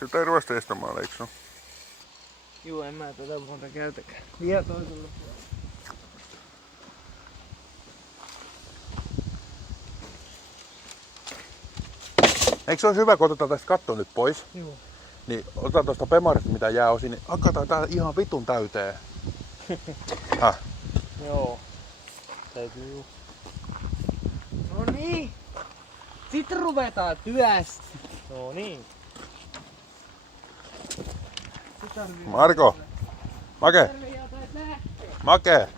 Sitä ei ruvasta estämään, eikö se? Juu, en mä tätä monta käytäkään. Vielä toisella puolella. Eikö se olisi hyvä, kun otetaan tästä katto nyt pois? Juu. Niin otetaan tuosta pemarista, mitä jää osin, niin hakataan tää ihan vitun täyteen. Häh? Joo. Täytyy juu. No niin. Sitten ruvetaan työstä. No niin. Marko! Make! Make!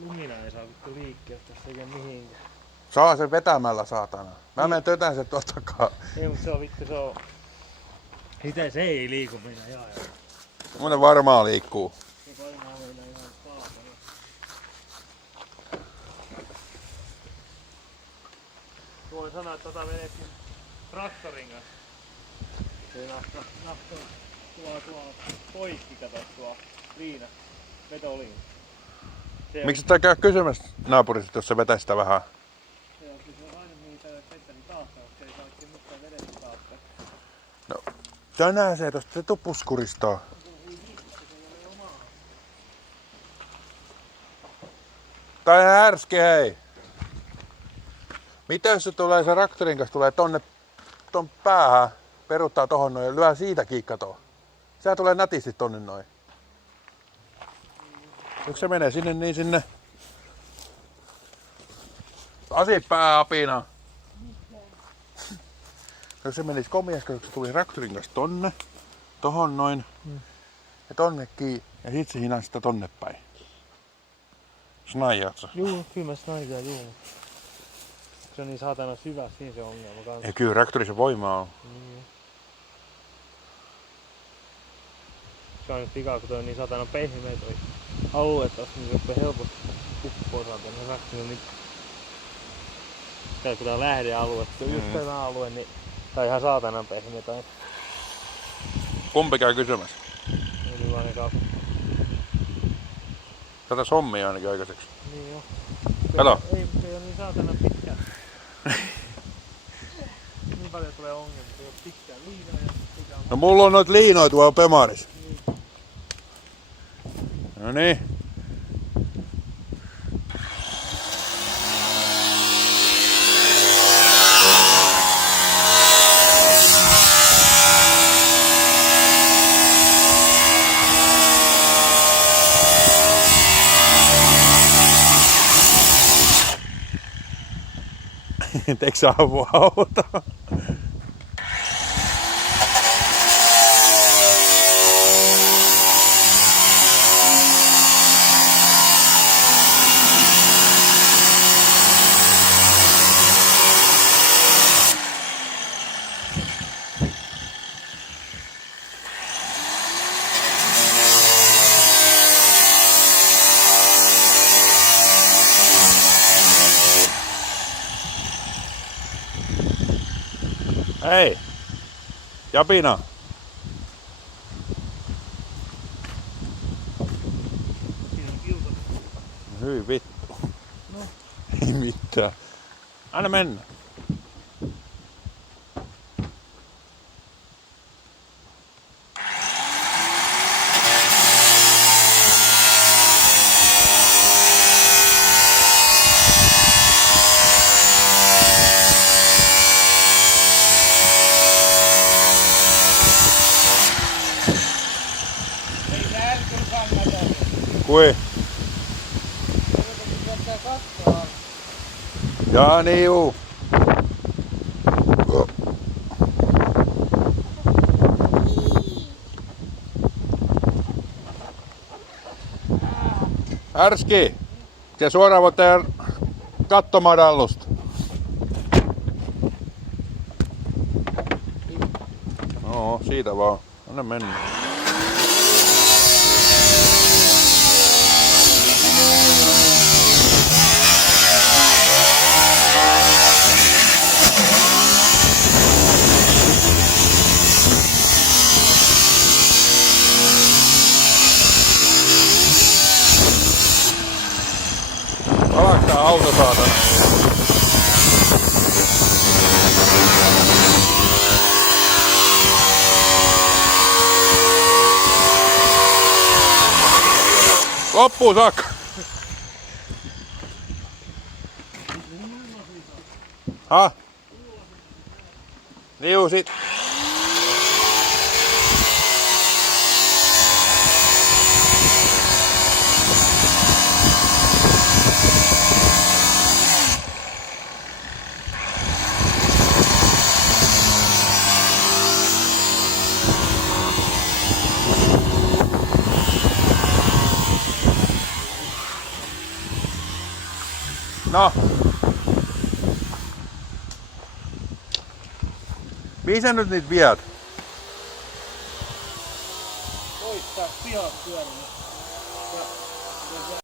Lumina ei saa vittu liikkeelle tässä eikä mihinkään. Saa sen vetämällä, saatana. Mä menen tötään sen tuosta takaa. Ei, mutta se on vittu, se on... Itse se ei liiku minä jaa. Mun varmaan liikkuu. Se painaa meillä ihan saatana. Voin sanoa, että tota menetkin traktorin kanssa. Se nahtoo tuolla poikki, kato tuo liina, vetoliina. Miksi et sä käy kysymässä naapurista, jos se vetäisi sitä vähän? Se on aina niitä vettä, niin taakse, koska ei saa oikein mitään vedestä taakse. No, tänään se tosta, se tuu puskuristaa. Tää on ihan härski, hei! Mitä jos se tulee, se traktorin kanssa tulee tonne ton päähän, peruuttaa tohon noin ja lyö siitä kiikkatoon. Sehän tulee nätisti tonne noin. Yksi se menee sinne niin sinne. Asi pääapina. Jos se menisi komias, kun se tuli traktorin kanssa tonne, tohon noin ja tonne kiinni ja sit se hinaa sitä tonne päin. Snaijaat sä? Juu, kyllä mä snaijaan, juu. Se on niin saatana syvä, siinä se ongelma kanssa. Ja kyllä traktorissa voimaa on. Se on nyt vikaa, kun toi on niin saatana pehmeä toi alue taas, niin jos helposti uppoo saatana traktorilla, niin kun tää on lähdealue, se on just tämä alue, niin tää on ihan saatanan pehmeä tai. Kumpi käy kysymässä? Eli vaan ne kaksi. Tätä sommia ainakin aikaiseksi. Niin joo. Kato. Ei, mutta ei oo niin saatana pitkään. Niin paljon tulee ongelmia, ei oo pitkään liinaa ja mikä on. No mulla on noit liinoja tuolla pemarissa. No niin. Eikö sä auta? Hei! Japina! Siinä on kiusattu. Hyi vittu. No. Ei mitään. Anna mennä. Kui? Jaa niin juu. Härski! Se suoraan voi tehdä kattomadallusta. No, siitä vaan. Anna mennä. saatana. Loppuun saakka. Ha? Liusit. No. Mihin sä nyt niitä viet? Pois tää pihat pyörinyt.